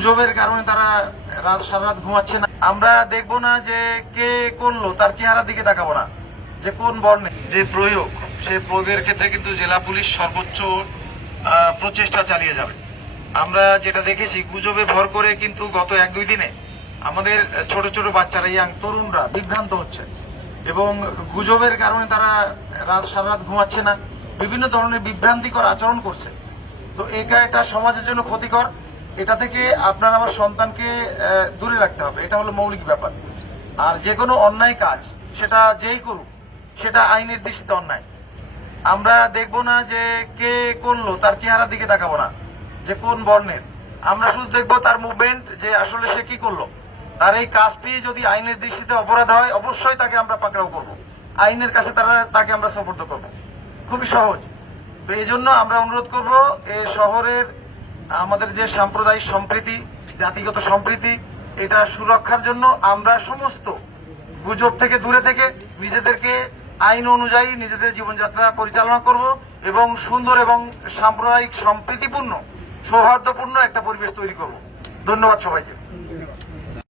গুজবের কারণে তারা রাত সারা রাত ঘুমাচ্ছে না। আমরা দেখব না যে কে করল তার চেহারার দিকে তাকাবো না, যে কোন বর্ণে যে প্রয়োগ, সে প্রয়োগের ক্ষেত্রে কিন্তু জেলা পুলিশ সর্বোচ্চ প্রচেষ্টা চালিয়ে যাবে। আমরা যেটা দেখেছি, গুজবে ভর করে কিন্তু গত এক দুই দিনে আমাদের ছোট ছোট বাচ্চারা ইয়াং তরুণরা বিভ্রান্ত হচ্ছে এবং গুজবের কারণে তারা রাত সারা রাত ঘুমাচ্ছে না। বিভিন্ন ধরনের বিভ্রান্তিকর আচরণ করছে। তো এটা এটা সমাজের জন্য ক্ষতিকর। এটা থেকে আপনার আমার সন্তানকে দূরে রাখতে হবে। এটা হলো মৌলিক ব্যাপার। আর যে কোনো অন্যায় কাজ, সেটা যেই করুক, সেটা আইনের দৃষ্টিতে অন্যায়। আমরা দেখব না যে কে করল তার চেহারার দিকে তাকাবো না, যে কোন বর্ণের। আমরা শুধু দেখব তার মুভমেন্ট যে আসলে সে কি করল। তার এই কাজটি যদি আইনের দৃষ্টিতে অপরাধ হয়, অবশ্যই তাকে আমরা পাকড়াও করব। আইনের কাছে তারা, তাকে আমরা সপর্দ করব। খুবই সহজ। তো এই জন্য আমরা অনুরোধ করব, এ শহরের আমাদের যে সাম্প্রদায়িক সম্প্রীতি, জাতিগত সম্প্রীতি, এটা সুরক্ষার জন্য আমরা সমস্ত গুজব থেকে দূরে থেকে নিজেদেরকে আইন অনুযায়ী নিজেদের জীবনযাত্রা পরিচালনা করব এবং সুন্দর এবং সাম্প্রদায়িক সম্প্রীতিপূর্ণ, সৌহার্দ্যপূর্ণ একটা পরিবেশ তৈরি করব। ধন্যবাদ সবাইকে।